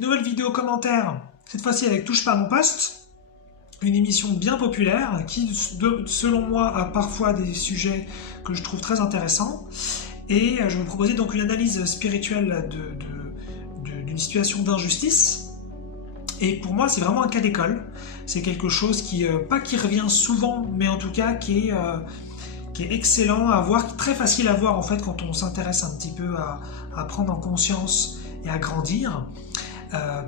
Nouvelle vidéo commentaire, cette fois-ci avec Touche pas à mon poste, une émission bien populaire qui, selon moi, a parfois des sujets que je trouve très intéressants. Et je vais vous proposer donc une analyse spirituelle d'une situation d'injustice. Et pour moi, c'est vraiment un cas d'école. C'est quelque chose qui, pas qui revient souvent, mais en tout cas qui est excellent à voir, très facile à voir en fait quand on s'intéresse un petit peu à prendre en conscience et à grandir.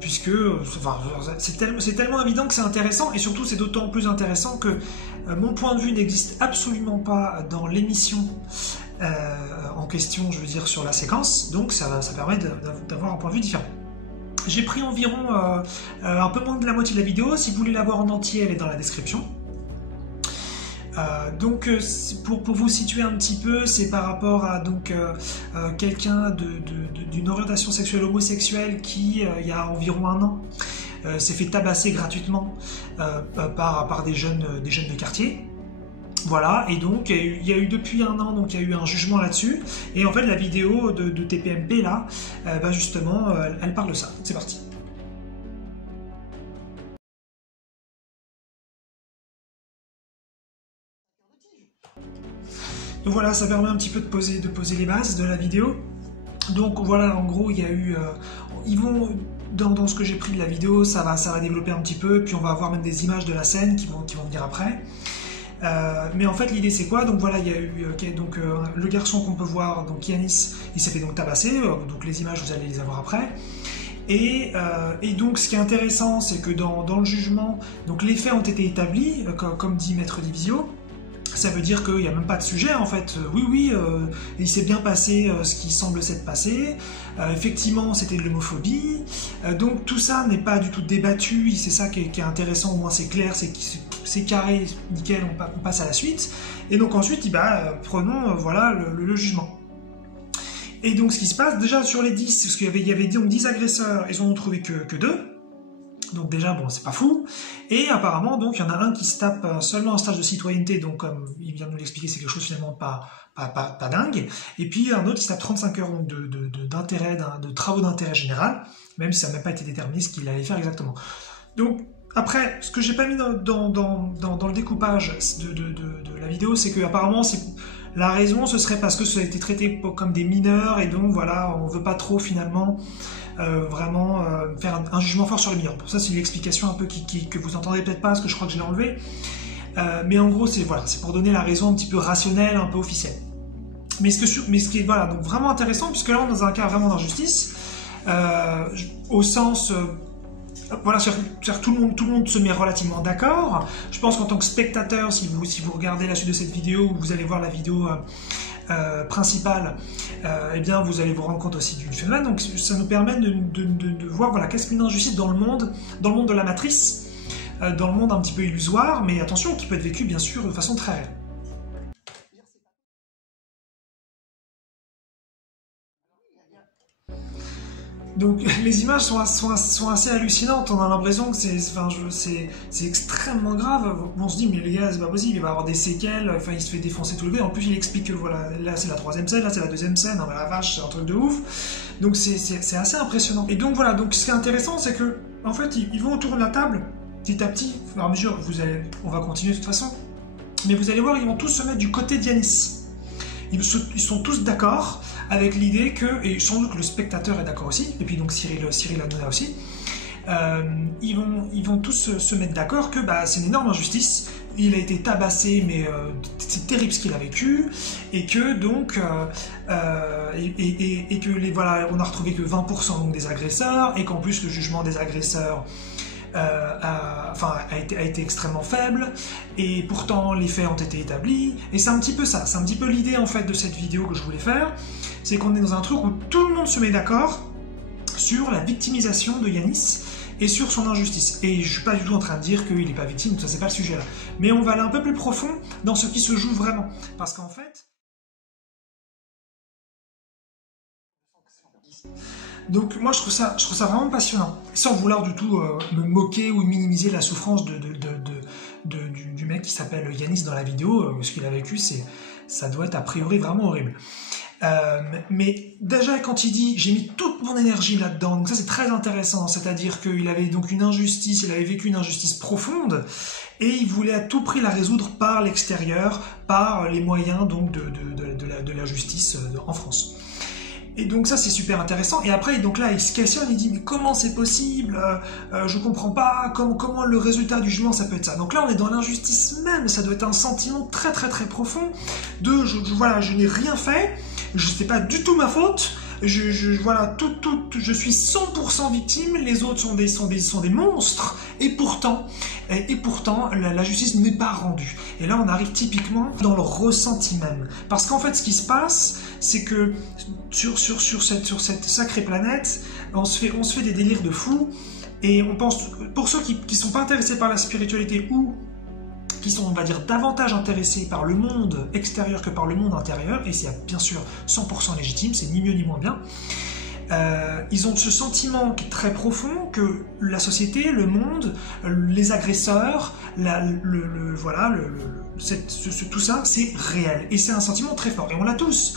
Puisque enfin, c'est tellement évident que c'est intéressant, et surtout c'est d'autant plus intéressant que mon point de vue n'existe absolument pas dans l'émission en question, je veux dire sur la séquence, donc ça permet d'avoir un point de vue différent. J'ai pris environ un peu moins de la moitié de la vidéo. Si vous voulez la voir en entier, elle est dans la description. Donc pour vous situer un petit peu, c'est par rapport à quelqu'un d'une orientation sexuelle homosexuelle qui, il y a environ un an, s'est fait tabasser gratuitement par des jeunes de quartier. Voilà, et donc il y a eu depuis un an, donc il y a eu un jugement là-dessus, et en fait la vidéo de TPMP là, justement, elle parle de ça. C'est parti. Donc voilà, ça permet un petit peu de poser les bases de la vidéo. Donc voilà, en gros, il y a eu, ils vont dans ce que j'ai pris de la vidéo, ça va développer un petit peu, puis on va avoir même des images de la scène qui vont venir après. Mais en fait l'idée c'est quoi? Donc voilà, il y a eu le garçon qu'on peut voir, donc Yanis, il s'est fait donc tabasser, donc les images vous allez les avoir après. Et donc ce qui est intéressant, c'est que dans le jugement, donc les faits ont été établis, comme dit Maître Divisio. Ça veut dire qu'il n'y a même pas de sujet en fait. Oui, il s'est bien passé ce qui semble s'être passé. Effectivement, c'était de l'homophobie. Donc tout ça n'est pas du tout débattu. C'est ça qui est intéressant, au moins c'est clair, c'est carré, nickel, on passe à la suite. Et donc ensuite, prenons voilà, le jugement. Et donc ce qui se passe, déjà sur les 10, parce qu'il y avait donc 10 agresseurs, ils en ont trouvé que 2. Donc déjà, bon, c'est pas fou. Et apparemment, donc, il y en a un qui se tape seulement un stage de citoyenneté, donc comme il vient de nous l'expliquer, c'est quelque chose finalement pas dingue. Et puis un autre qui se tape 35 heures de travaux d'intérêt général, même si ça n'a même pas été déterminé ce qu'il allait faire exactement. Donc, après, ce que j'ai pas mis dans le découpage de la vidéo, c'est que apparemment, la raison, ce serait parce que ça a été traité comme des mineurs, et donc voilà, on veut pas trop finalement vraiment faire un jugement fort sur les mineurs. Pour ça, c'est une explication un peu que vous entendez peut-être pas, parce que je crois que je l'ai enlevé. Mais en gros, c'est pour donner la raison un petit peu rationnelle, un peu officielle. Mais ce qui est voilà, donc vraiment intéressant, puisque là, on est dans un cas vraiment d'injustice, au sens... voilà, c'est-à-dire tout le monde se met relativement d'accord. Je pense qu'en tant que spectateur, si vous regardez la suite de cette vidéo, vous allez voir la vidéo principale, eh bien vous allez vous rendre compte aussi du phénomène. Donc ça nous permet de voir voilà, qu'est-ce qu'une injustice dans le monde de la matrice, dans le monde un petit peu illusoire, mais attention, qui peut être vécu bien sûr de façon très réelle. Donc les images sont assez hallucinantes, on a l'impression que c'est extrêmement grave. On se dit mais les gars, c'est pas possible, il va avoir des séquelles, enfin il se fait défoncer tout le temps. En plus il explique que voilà, là c'est la 3e scène, là c'est la 2e scène, non mais la vache, c'est un truc de ouf. Donc c'est assez impressionnant. Et donc voilà, donc ce qui est intéressant c'est que en fait ils vont autour de la table, petit à petit, au fur et à mesure, on va continuer de toute façon, mais vous allez voir, ils vont tous se mettre du côté de Yanis. Ils sont tous d'accord avec l'idée que, et sans doute que le spectateur est d'accord aussi, et puis donc Cyril Hanouna aussi, ils vont tous se mettre d'accord que c'est une énorme injustice, il a été tabassé, mais c'est terrible ce qu'il a vécu, et que donc, et que voilà, on a retrouvé que 20% donc, des agresseurs, et qu'en plus le jugement des agresseurs a été extrêmement faible, et pourtant les faits ont été établis, et c'est un petit peu ça, c'est un petit peu l'idée en fait de cette vidéo que je voulais faire, c'est qu'on est dans un truc où tout le monde se met d'accord sur la victimisation de Yanis et sur son injustice. Et je suis pas du tout en train de dire qu'il n'est pas victime, ça c'est pas le sujet là. Mais on va aller un peu plus profond dans ce qui se joue vraiment, parce qu'en fait... Donc moi je trouve ça vraiment passionnant, sans vouloir du tout me moquer ou minimiser la souffrance du mec qui s'appelle Yanis dans la vidéo. Ce qu'il a vécu, ça doit être a priori vraiment horrible. Mais déjà quand il dit j'ai mis toute mon énergie là-dedans, donc ça c'est très intéressant, c'est-à-dire qu'il avait donc une injustice, il avait vécu une injustice profonde et il voulait à tout prix la résoudre par l'extérieur, par les moyens donc de la justice en France. Et donc ça c'est super intéressant, et après donc là il se questionne, il dit mais comment c'est possible, je comprends pas, comment le résultat du jugement ça peut être ça. Donc là on est dans l'injustice même, ça doit être un sentiment très très très profond de voilà, je n'ai rien fait, c'est pas du tout ma faute, voilà, je suis 100% victime, les autres sont des monstres, et pourtant la justice n'est pas rendue. Et là on arrive typiquement dans le ressenti même, parce qu'en fait ce qui se passe, c'est que sur cette sacrée planète, on se fait des délires de fous, et on pense, pour ceux qui sont pas intéressés par la spiritualité ou qui sont, on va dire, davantage intéressés par le monde extérieur que par le monde intérieur, et c'est bien sûr 100% légitime, c'est ni mieux ni moins bien, ils ont ce sentiment qui est très profond que la société, le monde, les agresseurs, tout ça, c'est réel. Et c'est un sentiment très fort. Et on l'a tous.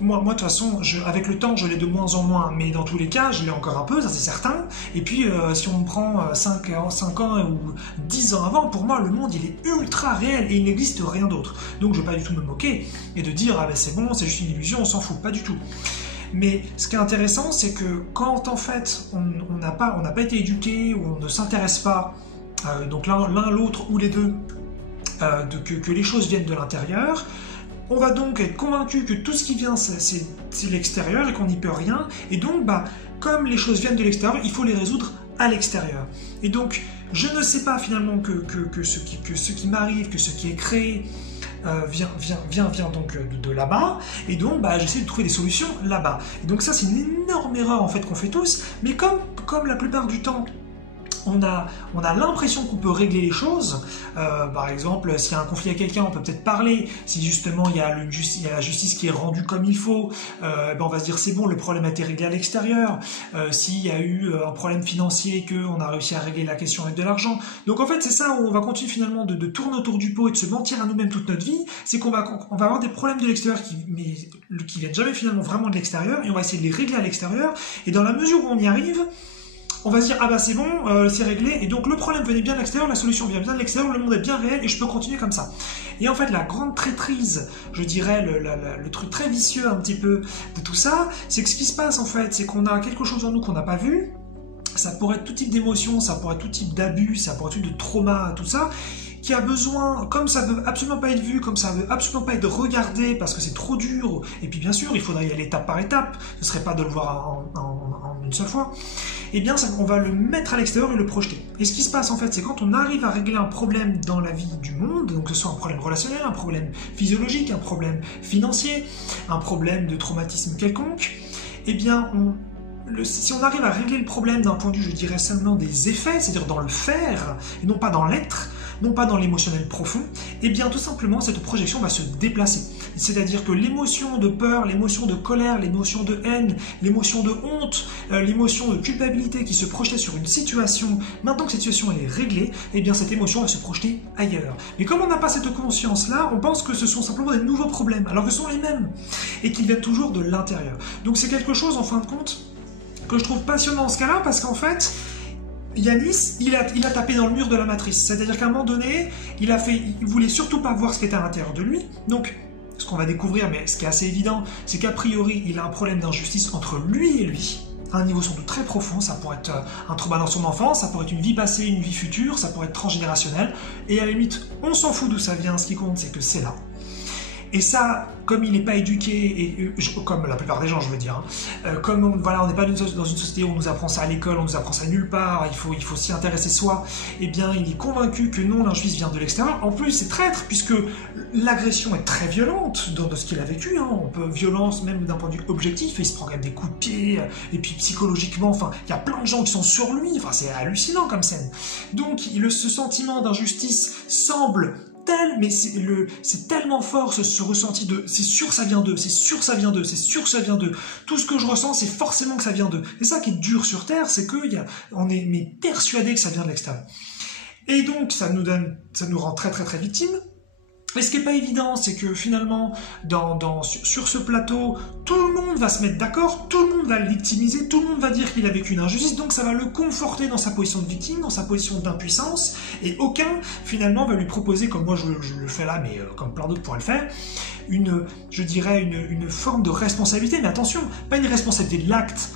Moi, de toute façon, avec le temps, je l'ai de moins en moins, mais dans tous les cas, je l'ai encore un peu, ça c'est certain. Et puis, si on me prend 5 ans ou 10 ans avant, pour moi, le monde, il est ultra réel et il n'existe rien d'autre. Donc, je ne vais pas du tout me moquer et de dire, ah ben c'est bon, c'est juste une illusion, on s'en fout, pas du tout. Mais ce qui est intéressant, c'est que quand, en fait, on n'a pas été éduqué ou on ne s'intéresse pas, donc l'un l'autre ou les deux, que les choses viennent de l'intérieur, on va donc être convaincu que tout ce qui vient, c'est l'extérieur et qu'on n'y peut rien. Et donc, comme les choses viennent de l'extérieur, il faut les résoudre à l'extérieur. Et donc, je ne sais pas finalement que ce qui m'arrive, que ce qui est créé vient donc de là-bas. Et donc, j'essaie de trouver des solutions là-bas. Et donc ça, c'est une énorme erreur en fait qu'on fait tous. Mais comme la plupart du temps, on a l'impression qu'on peut régler les choses. Par exemple, s'il y a un conflit avec quelqu'un, on peut peut-être parler. Si justement il y a la justice qui est rendue comme il faut, on va se dire c'est bon, le problème a été réglé à l'extérieur. S'il y a eu un problème financier, qu'on a réussi à régler la question avec de l'argent. Donc en fait c'est ça où on va continuer finalement de tourner autour du pot et de se mentir à nous-mêmes toute notre vie. C'est qu'on va avoir des problèmes de l'extérieur qui viennent jamais finalement vraiment de l'extérieur, et on va essayer de les régler à l'extérieur. Et dans la mesure où on y arrive, on va se dire, ah bah c'est bon, c'est réglé, et donc le problème venait bien de l'extérieur, la solution vient bien de l'extérieur, le monde est bien réel, et je peux continuer comme ça. Et en fait, la grande traîtrise, je dirais, le truc très vicieux un petit peu de tout ça, c'est que ce qui se passe en fait, c'est qu'on a quelque chose en nous qu'on n'a pas vu, ça pourrait être tout type d'émotion, ça pourrait être tout type d'abus, ça pourrait être tout de trauma, tout ça, qui a besoin, comme ça veut absolument pas être vu, comme ça veut absolument pas être regardé, parce que c'est trop dur, et puis bien sûr, il faudrait y aller étape par étape, ce serait pas de le voir en une seule fois, eh bien on va le mettre à l'extérieur et le projeter. Et ce qui se passe en fait, c'est quand on arrive à régler un problème dans la vie du monde, donc que ce soit un problème relationnel, un problème physiologique, un problème financier, un problème de traumatisme quelconque, eh bien si on arrive à régler le problème d'un point de vue, je dirais seulement des effets, c'est-à-dire dans le faire, et non pas dans l'être, non pas dans l'émotionnel profond, eh bien tout simplement cette projection va se déplacer. C'est-à-dire que l'émotion de peur, l'émotion de colère, l'émotion de haine, l'émotion de honte, l'émotion de culpabilité qui se projetait sur une situation, maintenant que cette situation elle est réglée, eh bien cette émotion va se projeter ailleurs. Mais comme on n'a pas cette conscience-là, on pense que ce sont simplement des nouveaux problèmes, alors que ce sont les mêmes, et qu'ils viennent toujours de l'intérieur. Donc c'est quelque chose, en fin de compte, que je trouve passionnant dans ce cas-là, parce qu'en fait, Yanis, il a tapé dans le mur de la matrice. C'est-à-dire qu'à un moment donné, il voulait surtout pas voir ce qui était à l'intérieur de lui. Donc, ce qu'on va découvrir, mais ce qui est assez évident, c'est qu'a priori, il a un problème d'injustice entre lui et lui, à un niveau sans doute très profond. Ça pourrait être un trauma dans son enfance, ça pourrait être une vie passée, une vie future, ça pourrait être transgénérationnel. Et à la limite, on s'en fout d'où ça vient, ce qui compte, c'est que c'est là. Et ça, comme il n'est pas éduqué, comme la plupart des gens je veux dire, comme on n'est pas dans une société où on nous apprend ça à l'école, on nous apprend ça nulle part, il faut s'y intéresser soi, eh bien il est convaincu que non, l'injustice vient de l'extérieur. En plus c'est traître, puisque l'agression est très violente dans ce qu'il a vécu, on peut violence même d'un point de vue objectif, il se prend quand même des coups de pied, et puis psychologiquement, il y a plein de gens qui sont sur lui, c'est hallucinant comme scène. Donc ce sentiment d'injustice semble mais c'est tellement fort ce ressenti de c'est sûr ça vient d'eux, c'est sûr ça vient d'eux, c'est sûr ça vient d'eux. Tout ce que je ressens, c'est forcément que ça vient d'eux. Et ça qui est dur sur Terre, c'est qu'on est persuadé que ça vient de l'extérieur. Et donc ça nous rend très très très victimes. Et ce qui n'est pas évident, c'est que finalement, sur ce plateau, tout le monde va se mettre d'accord, tout le monde va le victimiser, tout le monde va dire qu'il a vécu une injustice, donc ça va le conforter dans sa position de victime, dans sa position d'impuissance, et aucun, finalement, va lui proposer, comme moi je le fais là, mais comme plein d'autres pourraient le faire, je dirais, une forme de responsabilité, mais attention, pas une responsabilité de l'acte,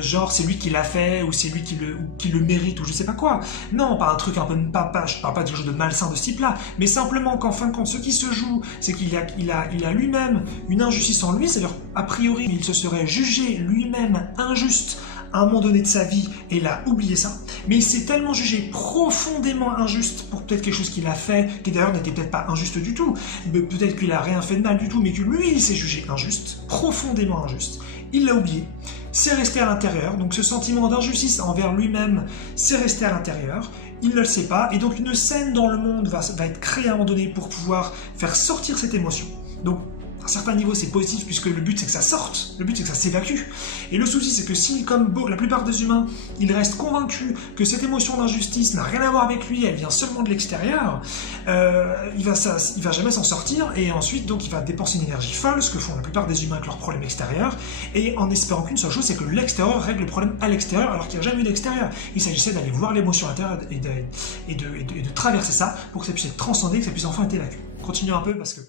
genre c'est lui qui l'a fait, ou c'est lui qui le mérite, ou je sais pas quoi. Non, pas un truc un peu, je parle pas de quelque chose de malsain de ce type-là, mais simplement qu'en fin de compte, ce qui se joue, c'est qu'il a lui-même une injustice en lui, c'est-à-dire, a priori, il se serait jugé lui-même injuste à un moment donné de sa vie, et il a oublié ça, mais il s'est tellement jugé profondément injuste pour peut-être quelque chose qu'il a fait, qui d'ailleurs n'était peut-être pas injuste du tout, mais peut-être qu'il a rien fait de mal du tout, mais que lui, il s'est jugé injuste, profondément injuste. Il l'a oublié, c'est resté à l'intérieur, donc ce sentiment d'injustice envers lui-même, c'est resté à l'intérieur, il ne le sait pas, et donc une scène dans le monde va être créée à un moment donné pour pouvoir faire sortir cette émotion. Donc, à un certain niveau, c'est positif puisque le but c'est que ça sorte, le but c'est que ça s'évacue. Et le souci c'est que si, comme la plupart des humains, il reste convaincu que cette émotion d'injustice n'a rien à voir avec lui, elle vient seulement de l'extérieur, il va jamais s'en sortir et ensuite donc il va dépenser une énergie folle, ce que font la plupart des humains avec leurs problèmes extérieurs, et en espérant qu'une seule chose, c'est que l'extérieur règle le problème à l'extérieur alors qu'il n'y a jamais eu d'extérieur. Il s'agissait d'aller voir l'émotion à l'intérieur et de traverser ça pour que ça puisse être transcendé, que ça puisse enfin être évacué. Continuons un peu parce que...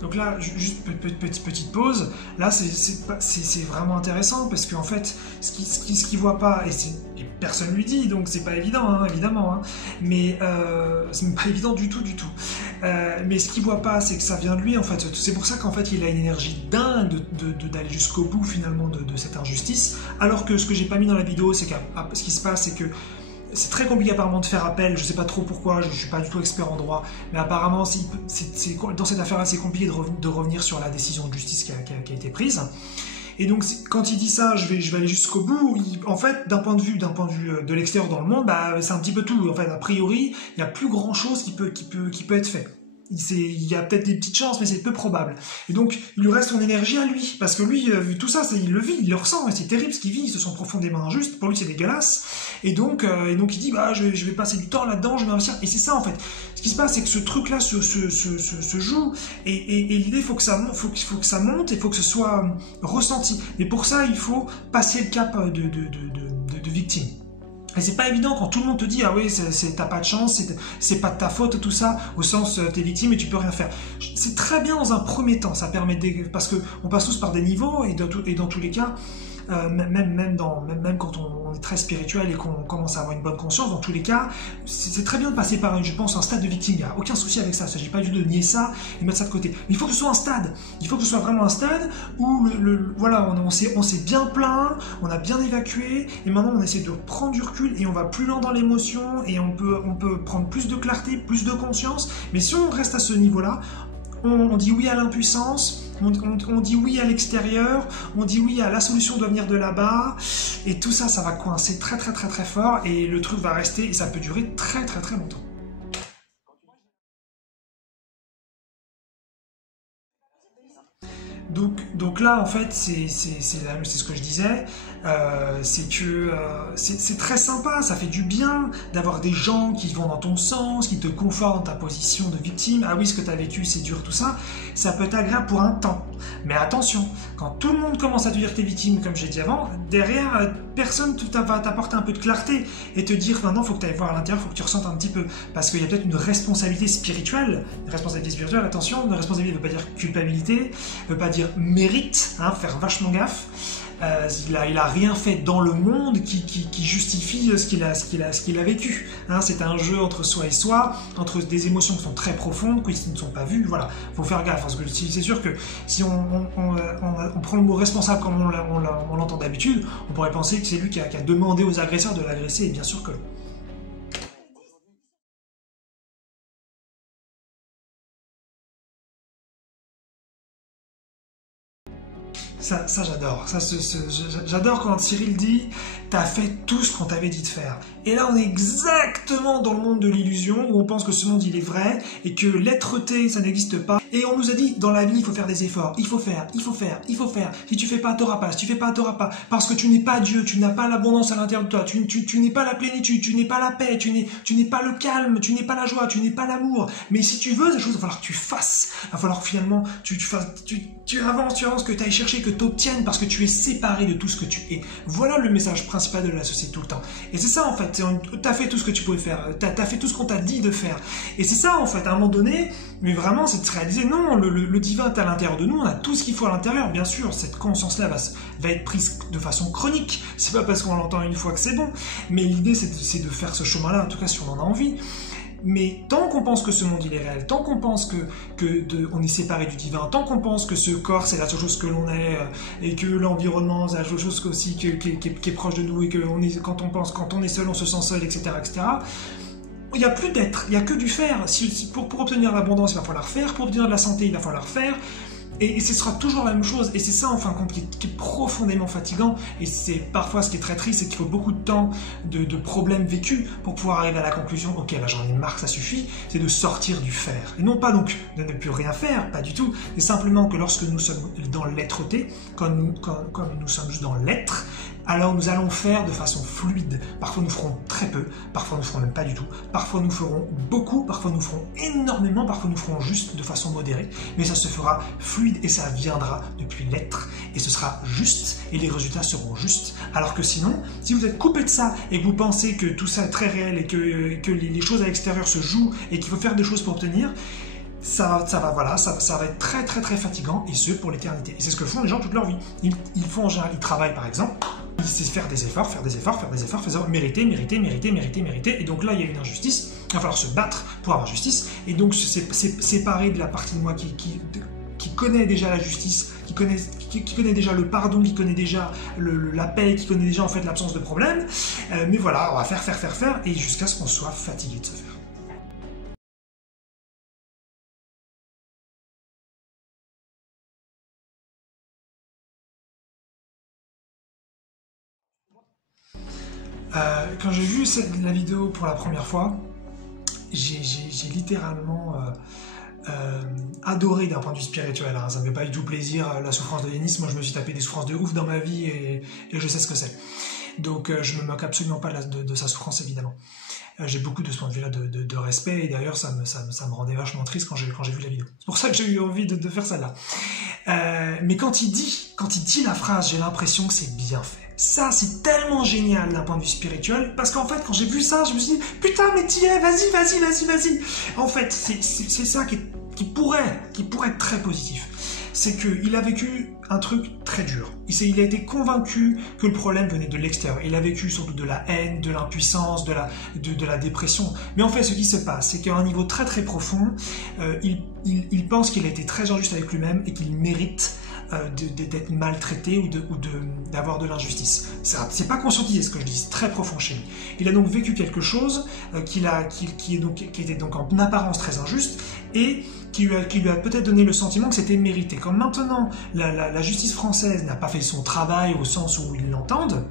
Donc là, juste petite pause, là c'est vraiment intéressant parce qu'en fait, ce qu'il voit pas, et personne lui dit, donc c'est pas évident, hein, évidemment, hein, mais c'est pas évident du tout. Mais ce qu'il voit pas, c'est que ça vient de lui en fait, c'est pour ça qu'en fait il a une énergie dingue d'aller jusqu'au bout finalement de cette injustice, alors que ce que j'ai pas mis dans la vidéo, c'est que ce qui se passe, c'est que c'est très compliqué apparemment de faire appel, je sais pas trop pourquoi, je suis pas du tout expert en droit, mais apparemment dans cette affaire-là c'est compliqué de revenir sur la décision de justice qui a été prise. Et donc quand il dit ça, je vais aller jusqu'au bout, en fait d'un point de vue de l'extérieur dans le monde, bah, c'est un petit peu tout, en fait a priori il n'y a plus grand chose qui peut être fait. Il y a peut-être des petites chances, mais c'est peu probable. Et donc, il lui reste son énergie à lui, parce que lui, vu tout ça, il le vit, il le ressent, et c'est terrible ce qu'il vit, il se sent profondément injuste, pour lui c'est dégueulasse, et donc il dit, bah, je vais passer du temps là-dedans, je vais investir, et c'est ça en fait. Ce qui se passe, c'est que ce truc-là se joue, et l'idée, il faut que ça monte, et il faut que ce soit ressenti. Et pour ça, il faut passer le cap de victime. Et c'est pas évident quand tout le monde te dit « Ah oui, t'as pas de chance, c'est pas de ta faute, tout ça, au sens t'es victime et tu peux rien faire. » C'est très bien dans un premier temps, ça permet parce qu'on passe tous par des niveaux et dans tous les cas, même quand on est très spirituel et qu'on commence à avoir une bonne conscience, dans tous les cas, c'est très bien de passer par, je pense, un stade de victime. Il n'y a aucun souci avec ça. Il ne s'agit pas du tout de nier ça et mettre ça de côté. Mais il faut que ce soit un stade. Il faut que ce soit vraiment un stade où voilà, on s'est bien plaint, on a bien évacué, et maintenant on essaie de prendre du recul et on va plus loin dans l'émotion et on peut prendre plus de clarté, plus de conscience. Mais si on reste à ce niveau-là, on dit oui à l'impuissance, on dit oui à l'extérieur, on dit oui à la solution doit venir de là-bas, et tout ça, ça va coincer très fort, et le truc va rester, et ça peut durer très longtemps. Donc là, en fait, c'est ce que je disais, c'est que c'est très sympa, ça fait du bien d'avoir des gens qui vont dans ton sens, qui te confortent dans ta position de victime. Ah oui, ce que tu as vécu, c'est dur, tout ça. Ça peut être agréable pour un temps. Mais attention, quand tout le monde commence à te dire que tu es victime, comme j'ai dit avant, derrière, personne va t'apporter un peu de clarté et te dire maintenant, il faut que tu ailles voir à l'intérieur, il faut que tu ressentes un petit peu. Parce qu'il y a peut-être une responsabilité spirituelle. Une responsabilité spirituelle, attention, une responsabilité ne veut pas dire culpabilité, ne veut pas dire mérite, hein, faire vachement gaffe. Il a rien fait dans le monde qui justifie ce qu'il a vécu. Hein, c'est un jeu entre soi et soi, entre des émotions qui sont très profondes, qui ne sont pas vues. Voilà, faut faire gaffe parce que c'est sûr que si on prend le mot responsable comme on l'entend d'habitude, on pourrait penser que c'est lui qui a demandé aux agresseurs de l'agresser, et bien sûr que ça j'adore. J'adore quand Cyril dit « T'as fait tout ce qu'on t'avait dit de faire ». Et là, on est exactement dans le monde de l'illusion, où on pense que ce monde, il est vrai, et que l'être-té, ça n'existe pas, Et on nous a dit, dans la vie, il faut faire des efforts. Il faut faire, il faut faire, il faut faire. Si tu fais pas, t'auras pas. Si tu fais pas, t'auras pas. Parce que tu n'es pas Dieu, tu n'as pas l'abondance à l'intérieur de toi. Tu n'es pas la plénitude, tu n'es pas la paix, tu n'es pas le calme, tu n'es pas la joie, tu n'es pas l'amour. Mais si tu veux des choses, il va falloir que tu fasses. Il va falloir que finalement, tu avances, que tu ailles chercher, que tu obtiennes parce que tu es séparé de tout ce que tu es. Voilà le message principal de la société tout le temps. Et c'est ça en fait, tu as fait tout ce que tu pouvais faire, tu as fait tout ce qu'on t'a dit de faire. Et c'est ça en fait, à un moment donné, mais vraiment c'est de se réaliser, non, le divin est à l'intérieur de nous, on a tout ce qu'il faut à l'intérieur, bien sûr, cette conscience-là va être prise de façon chronique, c'est pas parce qu'on l'entend une fois que c'est bon, mais l'idée c'est de faire ce chemin-là, en tout cas si on en a envie. Mais tant qu'on pense que ce monde il est réel, tant qu'on pense on est séparé du divin, tant qu'on pense que ce corps c'est la seule chose que l'on est, et que l'environnement c'est la seule chose aussi qui est proche de nous, et que quand on est seul, on se sent seul, etc., etc., il n'y a plus d'être, il n'y a que du faire. Pour obtenir l'abondance, il va falloir faire, pour obtenir de la santé, il va falloir faire. Et ce sera toujours la même chose, et c'est ça en fin de compte qui est profondément fatigant, et c'est parfois ce qui est très triste, c'est qu'il faut beaucoup de temps de problèmes vécus pour pouvoir arriver à la conclusion, ok là j'en ai marre, ça suffit, c'est de sortir du faire. Et non pas donc de ne plus rien faire, pas du tout, mais simplement que lorsque nous sommes dans l'être-té, comme nous sommes juste dans l'être, alors nous allons faire de façon fluide. Parfois nous ferons très peu, parfois nous ferons même pas du tout, parfois nous ferons beaucoup, parfois nous ferons énormément, parfois nous ferons juste de façon modérée, mais ça se fera fluide et ça viendra depuis l'être, et ce sera juste, et les résultats seront justes. Alors que sinon, si vous êtes coupé de ça, et que vous pensez que tout ça est très réel, et que les choses à l'extérieur se jouent, et qu'il faut faire des choses pour obtenir, ça va être très très très fatigant, et ce pour l'éternité. Et c'est ce que font les gens toute leur vie. Ils font en général, ils travaillent par exemple, ils essaient de faire des efforts, mériter, et donc là il y a une injustice, il va falloir se battre pour avoir justice, et donc c'est séparé de la partie de moi qui connaît déjà la justice, qui connaît déjà le pardon, qui connaît déjà la paix, qui connaît déjà en fait l'absence de problème, mais voilà, on va faire, et jusqu'à ce qu'on soit fatigué de se faire. Quand j'ai vu la vidéo pour la première fois, j'ai littéralement adoré d'un point de vue spirituel. Hein. Ça ne me fait pas du tout plaisir la souffrance de Yanis. Moi, je me suis tapé des souffrances de ouf dans ma vie et je sais ce que c'est. Donc, je ne me moque absolument pas de sa souffrance, évidemment. J'ai beaucoup de ce point de vue-là de respect, et d'ailleurs, ça me rendait vachement triste quand j'ai vu la vidéo. C'est pour ça que j'ai eu envie de faire celle-là. Mais quand il dit la phrase, j'ai l'impression que c'est bien fait. Ça, c'est tellement génial d'un point de vue spirituel, parce qu'en fait, quand j'ai vu ça, je me suis dit, putain, mais t'y es, vas-y. En fait, c'est ça qui pourrait être très positif. C'est qu'il a vécu un truc très dur. Il a été convaincu que le problème venait de l'extérieur. Il a vécu surtout de la haine, de l'impuissance, de la dépression. Mais en fait, ce qui se passe, c'est qu'à un niveau très très profond, il pense qu'il a été très injuste avec lui-même et qu'il mérite d'être maltraité ou d'avoir de l'injustice. C'est pas conscientisé ce que je dis, c'est très profond chez lui. Il a donc vécu quelque chose qui était donc en apparence très injuste, et qui lui a peut-être donné le sentiment que c'était mérité. Comme maintenant la justice française n'a pas fait son travail au sens où ils l'entendent,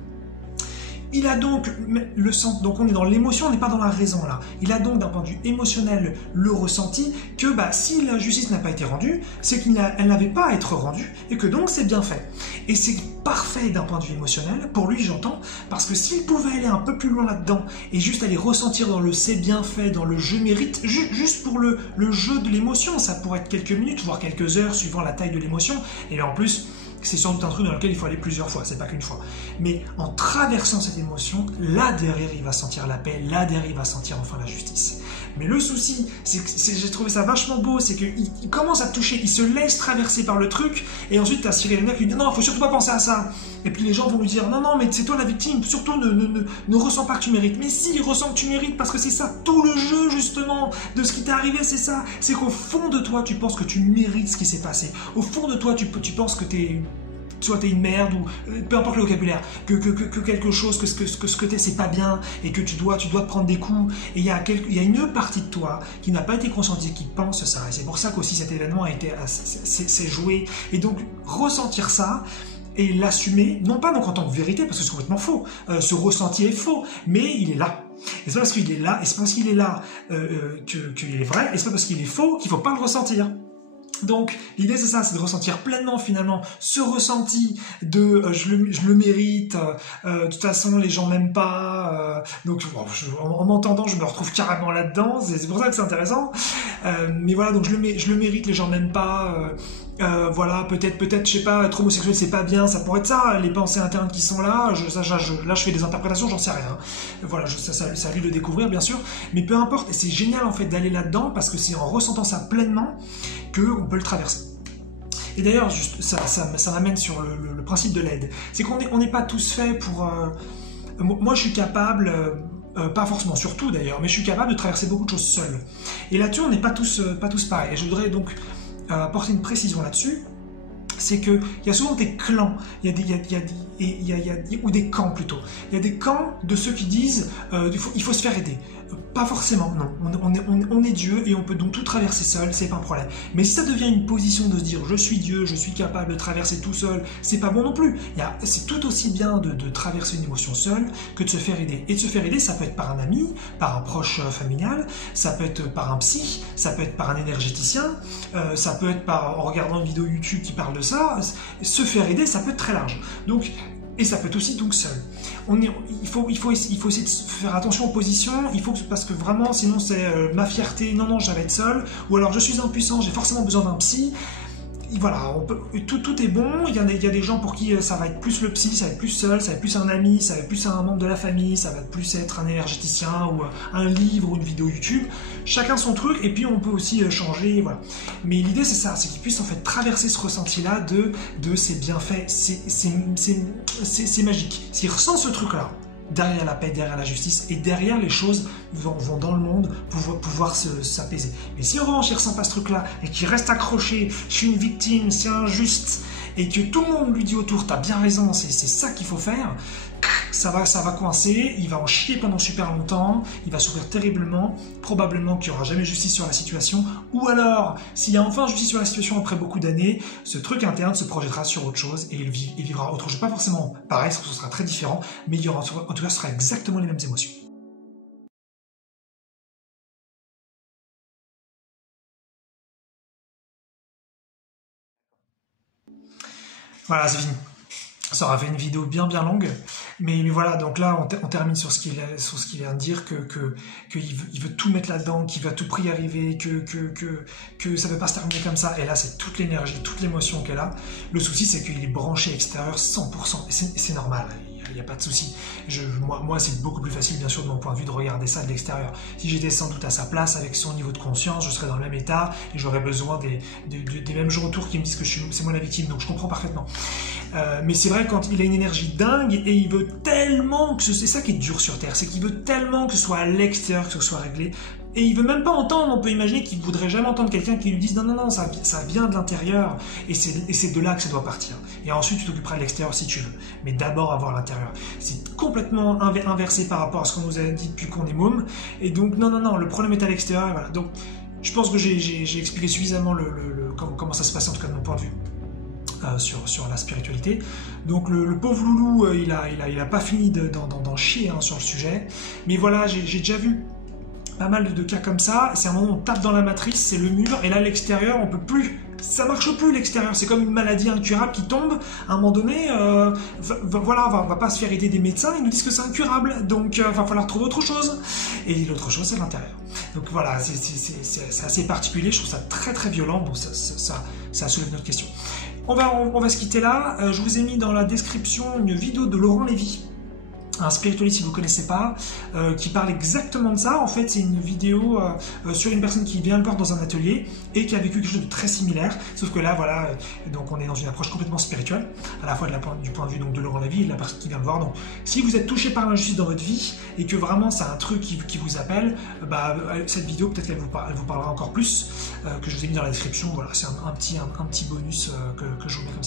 il a donc le sens, donc on est dans l'émotion, on n'est pas dans la raison là. Il a donc d'un point de vue émotionnel le ressenti que si la justice n'a pas été rendue, c'est qu'elle n'avait pas à être rendue, et que donc c'est bien fait. Et c'est parfait d'un point de vue émotionnel, pour lui j'entends, parce que s'il pouvait aller un peu plus loin là-dedans, et juste aller ressentir dans le c'est bien fait, dans le je mérite, juste pour le jeu de l'émotion, ça pourrait être quelques minutes, voire quelques heures, suivant la taille de l'émotion, et en plus, c'est sans doute un truc dans lequel il faut aller plusieurs fois, c'est pas qu'une fois. Mais en traversant cette émotion, là derrière il va sentir la paix, là derrière il va sentir enfin la justice. Mais le souci, j'ai trouvé ça vachement beau, c'est qu'il commence à toucher, il se laisse traverser par le truc, et ensuite t'as Cyril Hanouna qui lui dit non, faut surtout pas penser à ça. Et puis les gens vont lui dire non, mais c'est toi la victime, surtout ne ressens pas que tu mérites. Mais si, ressens que tu mérites, parce que c'est ça tout le jeu justement de ce qui t'est arrivé, c'est ça. C'est qu'au fond de toi, tu penses que tu mérites ce qui s'est passé. Au fond de toi, tu penses que soit t'es une merde, ou peu importe le vocabulaire, que quelque chose, que ce que t'es c'est pas bien, et que tu dois te prendre des coups, et il y a une partie de toi qui n'a pas été conscientisée, qui pense ça, et c'est pour ça qu'aussi cet événement s'est joué, et donc ressentir ça, et l'assumer, non pas donc en tant que vérité, parce que c'est complètement faux, ce ressenti est faux, mais il est là. Et c'est pas parce qu'il est là, et c'est pas parce qu'il est là qu'il est vrai, et c'est pas parce qu'il est faux qu'il faut pas le ressentir. Donc l'idée c'est ça, c'est de ressentir pleinement finalement ce ressenti de je le mérite, de toute façon les gens m'aiment pas, donc bon, en m'entendant je me retrouve carrément là-dedans, c'est pour ça que c'est intéressant, mais voilà, donc je le mérite, les gens m'aiment pas, voilà, peut-être, je sais pas, être homosexuel c'est pas bien, ça pourrait être ça, les pensées internes qui sont là, là je fais des interprétations, j'en sais rien, voilà, ça à lui de découvrir bien sûr, mais peu importe, et c'est génial en fait d'aller là-dedans, parce que c'est en ressentant ça pleinement qu'on peut le traverser. Et d'ailleurs, ça m'amène sur le principe de l'aide. C'est qu'on n'est pas tous faits pour... moi, je suis capable, pas forcément, surtout d'ailleurs, mais je suis capable de traverser beaucoup de choses seul. Et là-dessus, on n'est pas tous pareils. Et je voudrais donc apporter une précision là-dessus. C'est qu'il y a souvent des clans, ou des camps plutôt. Il y a des camps de ceux qui disent il faut se faire aider. Pas forcément, non. On est Dieu et on peut donc tout traverser seul, c'est pas un problème. Mais si ça devient une position de se dire je suis Dieu, je suis capable de traverser tout seul, c'est pas bon non plus. C'est tout aussi bien de traverser une émotion seule que de se faire aider. Et de se faire aider, ça peut être par un ami, par un proche familial, ça peut être par un psy, ça peut être par un énergéticien, ça peut être en regardant une vidéo YouTube qui parle de ça. Se faire aider, ça peut être très large. Donc, et ça peut être aussi donc seul. Il faut essayer de faire attention aux positions, parce que vraiment, sinon c'est ma fierté, non, je vais être seul, ou alors je suis impuissant, j'ai forcément besoin d'un psy. Voilà, tout est bon, il y a des gens pour qui ça va être plus le psy, ça va être plus seul, ça va être plus un ami, ça va être plus un membre de la famille, ça va plus être un énergéticien ou un livre ou une vidéo YouTube. Chacun son truc, et puis on peut aussi changer, voilà. Mais l'idée c'est ça, c'est qu'ils puissent en fait traverser ce ressenti-là de ces bienfaits, c'est magique. S'ils ressentent ce truc-là, derrière la paix, derrière la justice, et derrière les choses vont dans le monde pouvoir s'apaiser. Mais si en revanche il ne ressent pas ce truc-là, et qu'il reste accroché, je suis une victime, c'est injuste, et que tout le monde lui dit autour, t'as bien raison, c'est ça qu'il faut faire, ça va coincer, il va en chier pendant super longtemps, il va souffrir terriblement, probablement qu'il n'y aura jamais justice sur la situation, ou alors, s'il y a enfin justice sur la situation après beaucoup d'années, ce truc interne se projettera sur autre chose, et il vivra autre chose, pas forcément pareil, ce sera très différent, mais il y aura, en tout cas, ce sera exactement les mêmes émotions. Voilà, c'est fini. Ça aura fait une vidéo bien longue, mais voilà, donc là on termine sur ce qu'il vient de dire, qu'il veut tout mettre là-dedans, qu'il va tout prix y arriver, que ça ne peut pas se terminer comme ça, et là c'est toute l'énergie, toute l'émotion qu'elle a. Le souci c'est qu'il est branché extérieur 100%, et c'est normal, il n'y a pas de souci. Moi c'est beaucoup plus facile bien sûr de mon point de vue de regarder ça de l'extérieur. Si j'étais sans doute à sa place, avec son niveau de conscience, je serais dans le même état, et j'aurais besoin des mêmes gens autour qui me disent que c'est moi la victime, donc je comprends parfaitement. Mais c'est vrai, quand il a une énergie dingue et il veut tellement que c'est ça qui est dur sur Terre, c'est qu'il veut tellement que ce soit à l'extérieur, que ce soit réglé, et il veut même pas entendre. On peut imaginer qu'il voudrait jamais entendre quelqu'un qui lui dise non, ça vient de l'intérieur, et c'est de là que ça doit partir. Et ensuite tu t'occuperas de l'extérieur si tu veux, mais d'abord avoir l'intérieur. C'est complètement inversé par rapport à ce qu'on nous a dit depuis qu'on est môme, et donc non, le problème est à l'extérieur, et voilà. Donc je pense que j'ai expliqué suffisamment comment ça se passe en tout cas de mon point de vue. Sur la spiritualité. Donc le pauvre loulou, il a pas fini d'en chier sur le sujet. Mais voilà, j'ai déjà vu pas mal de cas comme ça. C'est un moment où on tape dans la matrice, c'est le mur, et là l'extérieur, on peut plus. Ça marche plus l'extérieur, c'est comme une maladie incurable qui tombe. À un moment donné, voilà, on va pas se faire aider des médecins, ils nous disent que c'est incurable, donc va falloir trouver autre chose. Et l'autre chose, c'est l'intérieur. Donc voilà, c'est assez particulier, je trouve ça très violent. Bon, ça soulève notre question. On va se quitter là. Je vous ai mis dans la description une vidéo de Laurent Lévy, un spiritualiste si vous ne connaissez pas, qui parle exactement de ça. En fait, c'est une vidéo sur une personne qui vient encore dans un atelier et qui a vécu quelque chose de très similaire, sauf que là, voilà, donc on est dans une approche complètement spirituelle, à la fois du point de vue donc, de Laurent Lévy et de la personne qui vient le voir. Donc, si vous êtes touché par l'injustice dans votre vie et que vraiment c'est un truc qui vous appelle, cette vidéo, peut-être qu'elle vous parlera encore plus, que je vous ai mis dans la description. Voilà, c'est un petit bonus que je vous mets comme